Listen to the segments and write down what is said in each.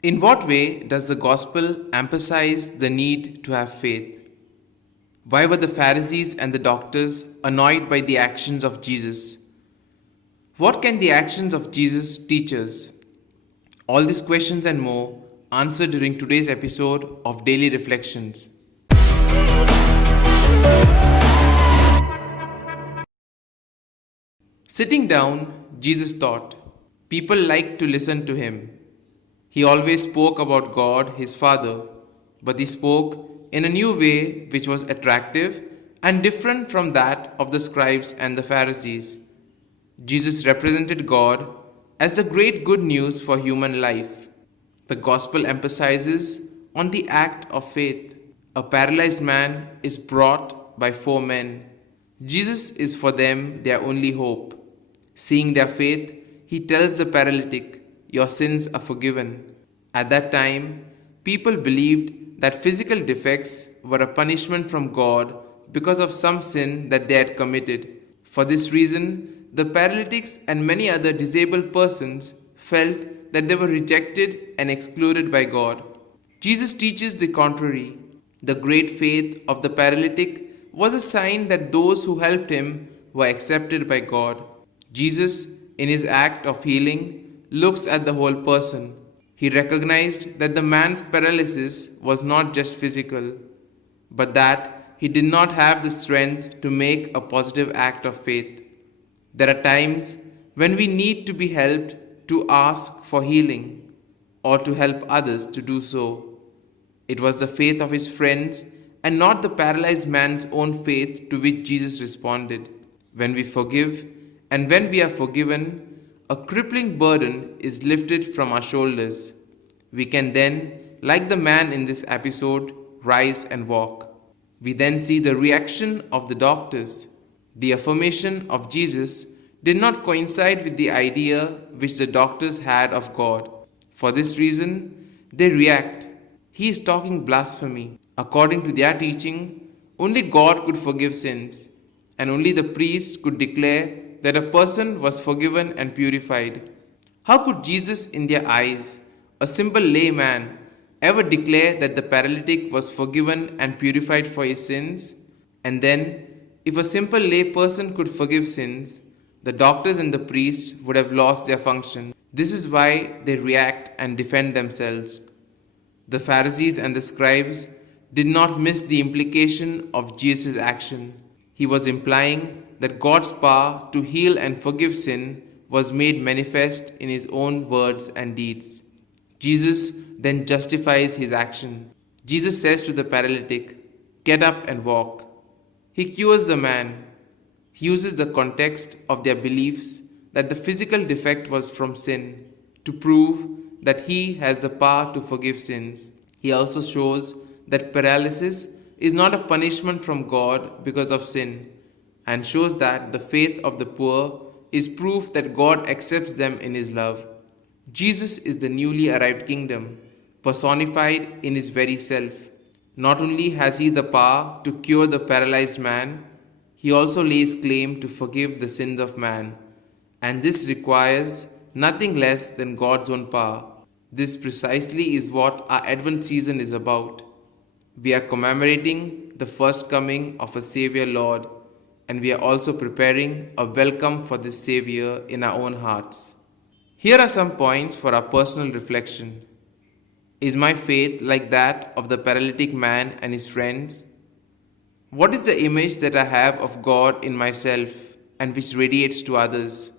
In what way does the gospel emphasize the need to have faith? Why were the Pharisees and the doctors annoyed by the actions of Jesus? What can the actions of Jesus teach us? All these questions and more answered during today's episode of Daily Reflections. Sitting down, Jesus taught. People liked to listen to him. He always spoke about God, his Father, but he spoke in a new way which was attractive and different from that of the scribes and the Pharisees. Jesus represented God as the great good news for human life. The gospel emphasizes on the act of faith. A paralyzed man is brought by four men. Jesus is for them their only hope. Seeing their faith, he tells the paralytic, "Your sins are forgiven." At that time, people believed that physical defects were a punishment from God because of some sin that they had committed. For this reason, the paralytics and many other disabled persons felt that they were rejected and excluded by God. Jesus teaches the contrary. The great faith of the paralytic was a sign that those who helped him were accepted by God. Jesus, in his act of healing, looks at the whole person. He recognized that the man's paralysis was not just physical, but that he did not have the strength to make a positive act of faith. There are times when we need to be helped to ask for healing or to help others to do so. It was the faith of his friends and not the paralyzed man's own faith to which Jesus responded. When we forgive and when we are forgiven, a crippling burden is lifted from our shoulders. We can then, like the man in this episode, rise and walk. We then see the reaction of the doctors. The affirmation of Jesus did not coincide with the idea which the doctors had of God. For this reason, they react. He is talking blasphemy. According to their teaching, only God could forgive sins, and only the priest could declare that a person was forgiven and purified. How could Jesus, in their eyes, a simple layman, ever declare that the paralytic was forgiven and purified for his sins? And then, if a simple lay person could forgive sins, the doctors and the priests would have lost their function. This is why they react and defend themselves. The Pharisees and the scribes did not miss the implication of Jesus' action. He was implying that God's power to heal and forgive sin was made manifest in his own words and deeds. Jesus then justifies his action. Jesus says to the paralytic, "Get up and walk." He cures the man. He uses the context of their beliefs that the physical defect was from sin to prove that he has the power to forgive sins. He also shows that paralysis is not a punishment from God because of sin, and shows that the faith of the poor is proof that God accepts them in his love. Jesus is the newly arrived kingdom, personified in his very self. Not only has he the power to cure the paralyzed man, he also lays claim to forgive the sins of man, and this requires nothing less than God's own power. This precisely is what our Advent season is about. We are commemorating the first coming of a Savior Lord, and we are also preparing a welcome for this Savior in our own hearts. Here are some points for our personal reflection. Is my faith like that of the paralytic man and his friends? What is the image that I have of God in myself and which radiates to others?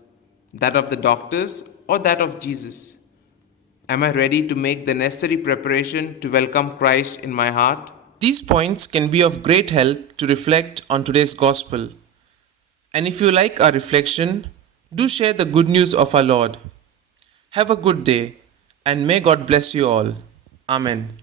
That of the doctors or that of Jesus? Am I ready to make the necessary preparation to welcome Christ in my heart? These points can be of great help to reflect on today's gospel. And if you like our reflection, do share the good news of our Lord. Have a good day, and may God bless you all. Amen.